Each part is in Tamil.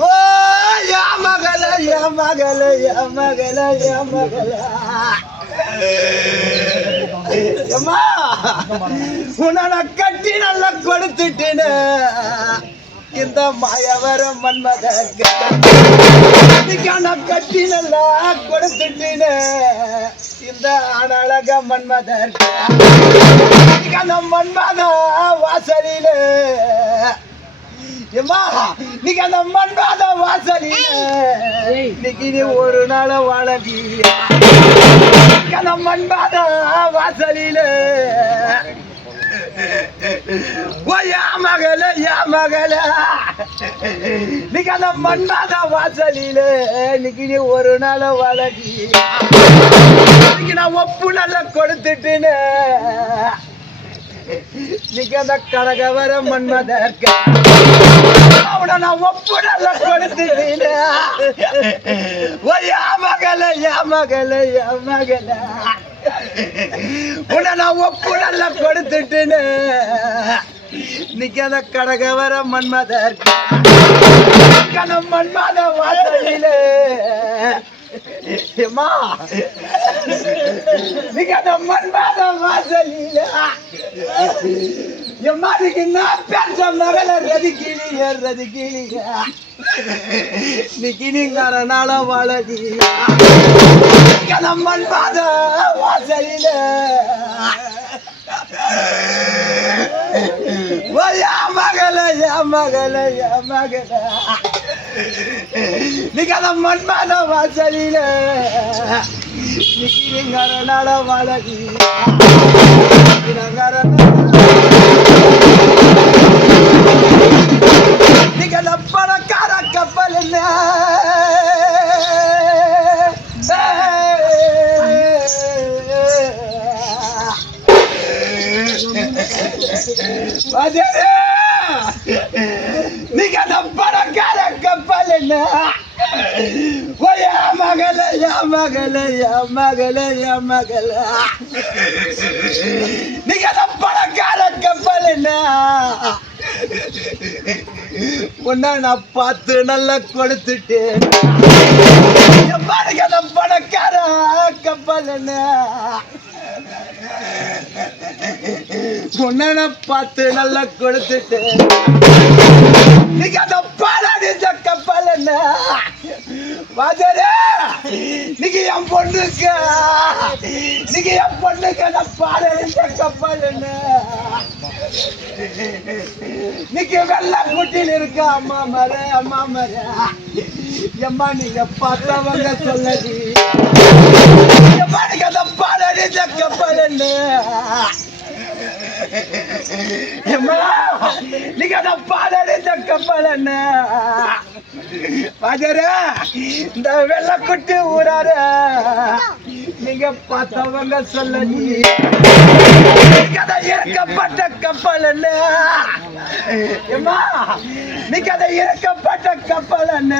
ஓ யா மகள யா மகள யா மகள யா மகள அம்மா உன்னை கட்டி நல்லா கொடுத்துட்டேன்னு இந்த மாயவர மன்மதற்கு கட்டி நல்லா கொடுத்துட்டேன்னு இந்த அழக மன்மதற்கு அந்த மன்மத வாசலில நீங்க அந்த மன்மத வாசலில இன்னைக்கு நீ ஒரு நாள் வாழகி அந்த மன்மத வாசலில யா மகள யா மகள நீங்க அந்த மன்மத வாசலில இன்னைக்கு நீ ஒரு நாள் வாழகி இன்னைக்கு நான் ஒப்பு நல்லா கொடுத்துட்டேன்னு நீங்க அந்த கரகவர மன்மதற்க அவனை நான் ஒப்பு நல்லா கொடுத்துட்டேன்னு யா மகள யா மகள யா மகள உன்னை நான் ஒப்பு நல்லா கொடுத்துட்டேன்னு இன்னைக்கு அந்த கடகவர மன்மதற்க மன்மத வாசலில நீங்க அந்த மன்மத வாசலில எம்மாதிக்கு நான் பேச மகள ரதிக்கிளிய ரதிக்கிளிய இன்னைக்கு நீங்க நாள வாழகி அந்த மன்மத வாசலில யா மகள யா மகள யா மகள நீங்க அந்த மன்மத வாசலில இன்னைக்கு நீங்க நாள வாழகி நீங்க அந்த பணக்கார கப்பல் என்ன நீங்க அந்த பணக்கார கப்பல் என்ன யா மகள யா மகள யா மகள யா மகள நீங்க அந்த பணக்கார கப்பல் என்ன உன்னை நான் பார்த்து நல்லா கொடுத்துட்டேன் அந்த பணக்கார கப்பல் என்ன உன்னை நான் பார்த்து நல்லா கொடுத்துட்டேன் நீங்க அந்த பாலாடிச்ச கப்பல் என்ன வாஜரே நீங்க என் பொண்ணுக்கு நான் பாலாடிச்ச கப்பல் என்ன நீங்க வெள்ள குட்டியில் இருக்க அம்மா மர எம்மா நீங்க பார்த்தவங்க சொல்லி எம்மா நீங்க அந்த பாலாடிச்ச கப்பல் என்ன நீங்க அந்த பாலாடிச்ச கப்பல் என்ன இந்த வெள்ளக்குட்டி ஊராரு நீங்க பார்த்தவங்க சொல்லி அதை இறக்கப்பட்ட கப்பல் என்ன நீங்க அதை இறக்கப்பட்ட கப்பல் என்ன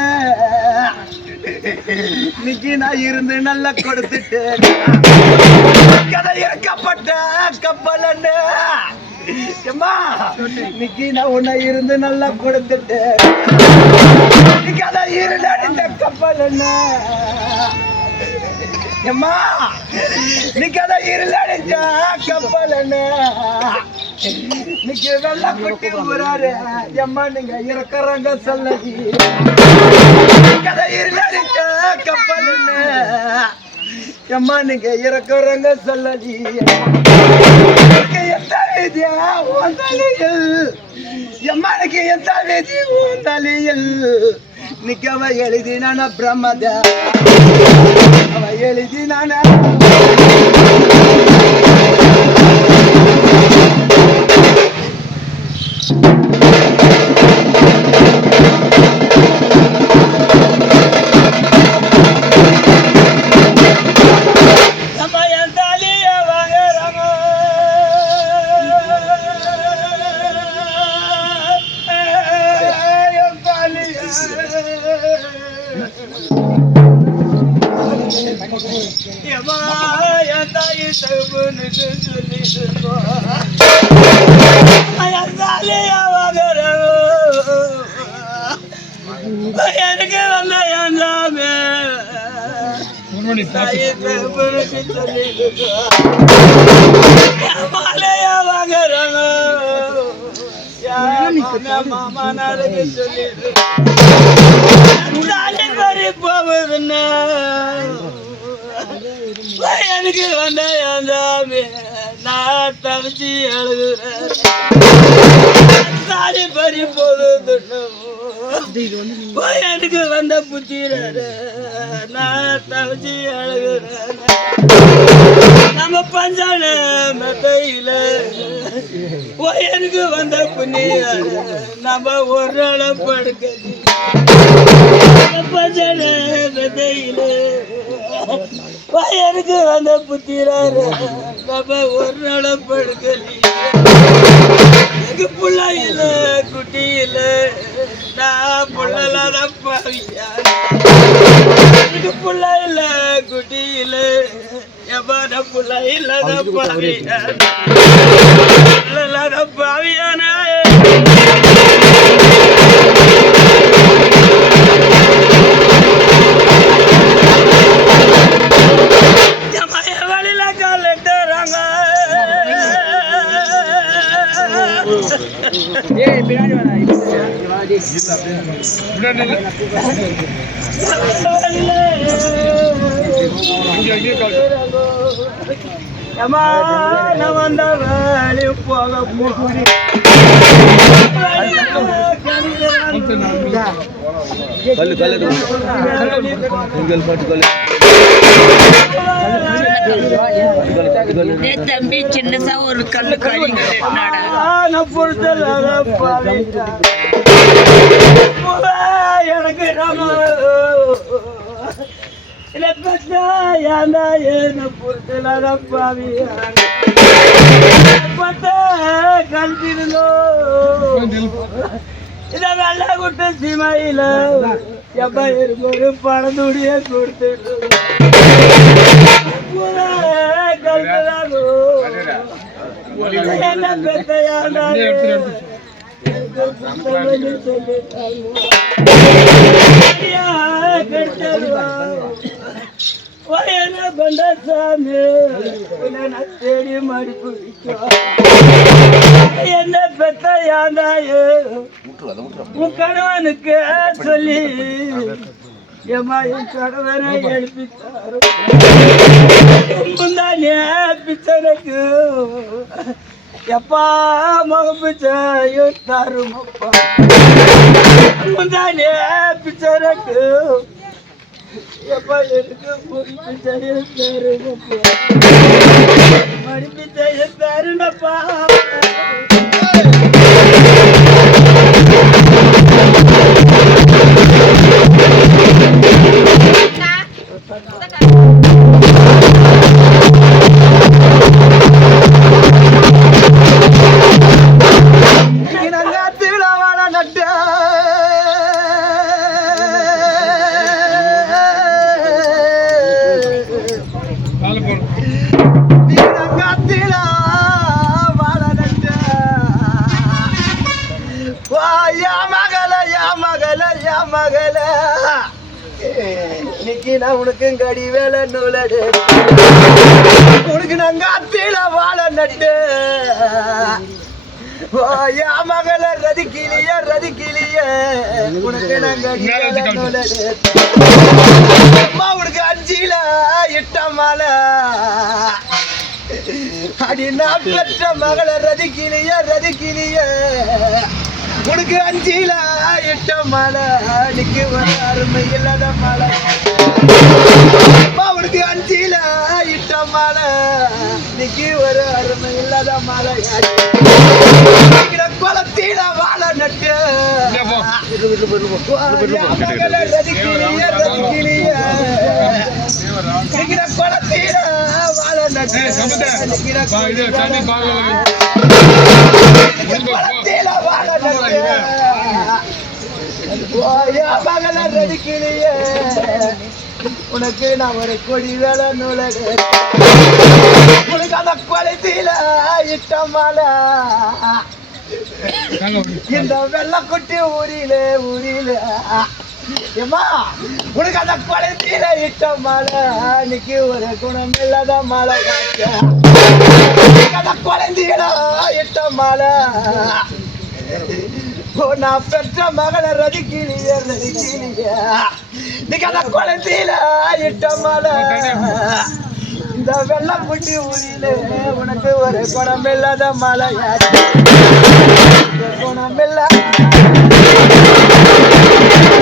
இன்னைக்கு நான் இருந்து நல்லா கொடுத்துட்டேன் அதை இறக்கப்பட்ட கப்பல் என்ன இன்னைக்கு நான் உன்னை இருந்து நல்லா கொடுத்துட்டேன் இன்னைக்கு அதை இருந்த கப்பல் என்ன இன்னைக்கு அதை இருந்த கப்பல் என்ன இன்னைக்கு வெள்ள குட்டி ஊராரு எம்மா நீங்க இறக்குறாங்க சொல்லி அதை இருந்த கப்பல் என்ன எம்மா நீங்க இறக்குறாங்க சொல்லி எந்த விதியா உன் தலையில் எம்மானுக்கு எந்த விதி உன் தலையில் நிக்கவ எழுதினான பிரம்மத அவ எழுதினான எனக்கு வந்த ஏந்தாமே மாலையா வாங்குறாங்க மாமா நாளைக்கு சொல்லிடு போவதுன்னா எனக்கு வந்த ஏந்தாமே நான் தவிச்சு அழுகுறேன் சாரி பறி போகுதுன்னு எனக்கு வந்த புத்திர நான் தவிச்சு அழுகுறேன் நம்ம பஞ்சான மெத்தையில எனக்கு வந்த புண்ணிய நம்ம ஒரு நாள் படுக்க பஞ்சான மெத்தையில எனக்கு வந்த புத்திராரு நம்ம ஒரு நாள் படுக்கலி எனக்கு புள்ள இல்ல குட்டி இல்ல நான் புள்ளலாத பாவியா எனக்கு புள்ள இல்ல குட்டி இல்ல எவன புள்ள இல்லாத பாவியா புள்ளலாத பாவியான வழியில காலட்டுறாங்க வந்த வேலை போக தம்பி சின்னசா ஒரு கல்லு எனக்கு என்ன பொறுத்தல பாவியா கல்பிருந்தோ இத வெள்ள குட்டு சிமையில எப்ப ஒரு பணத்துடைய கொடுத்துட்டு கல்பராகோ என்ன பெத்தையாண்டா பண்டசாமி தேடி மாடி பிடிக்கும் என்ன பெத்தையாண்டாயே உன் கணவனுக்கு சொல்லி ஏமா என் கணவனை எழுப்பித்தாரு முந்தானே பிச்சனுக்கு எப்பா முகப்பிச்சையோ தருமப்பா முந்தானே பிச்சனுக்கு எப்பா எனக்கு பிச்சையோ தருமப்பா மணி பிச்சையோ தருணப்பா இன்னைக்கு நான் உனக்கு கடி வேலை நூலடு உனக்கு நாங்க அத்தில வாழ நட்டு மகள ரதிக்கிளிய உனக்கு நாங்க நூலடு உனக்கு அஞ்சில இட்ட மாலை அடி நான் பெற்ற மகள ரதிக்கிளிய உனக்கு அஞ்சில இட்ட மலை அடிக்கு வர அருமை இல்லாத மலை உனக்கு அஞ்சில இட்ட மலை இன்னைக்கு ஒரு அருமை இல்லாத மலை குளத்தில வாழ நட்டு ரதிக்கிளிய குளத்தில வாழ நட்டு உனக்கு நான் ஒரு கொடி வேலை நூலக உனக்கு அந்த குளத்தில இட்ட மாலை இந்த வெள்ளக்குட்டி ஊரில ஏம்மா உனக்கு அந்த குழந்தையில இட்ட மாலை அன்னைக்கு ஒரு குணம் இல்லாத மாலை காட்ட அந்த குழந்தையில இட்ட மாலை நான் பெற்ற மகளை ரதிக்கிளிய நீங்க அந்த குழந்தையில இட்ட மாலை இந்த வெள்ளம் முட்டி ஊரில உனக்கு ஒரு குணம் இல்லாத மாலை குணம் இல்ல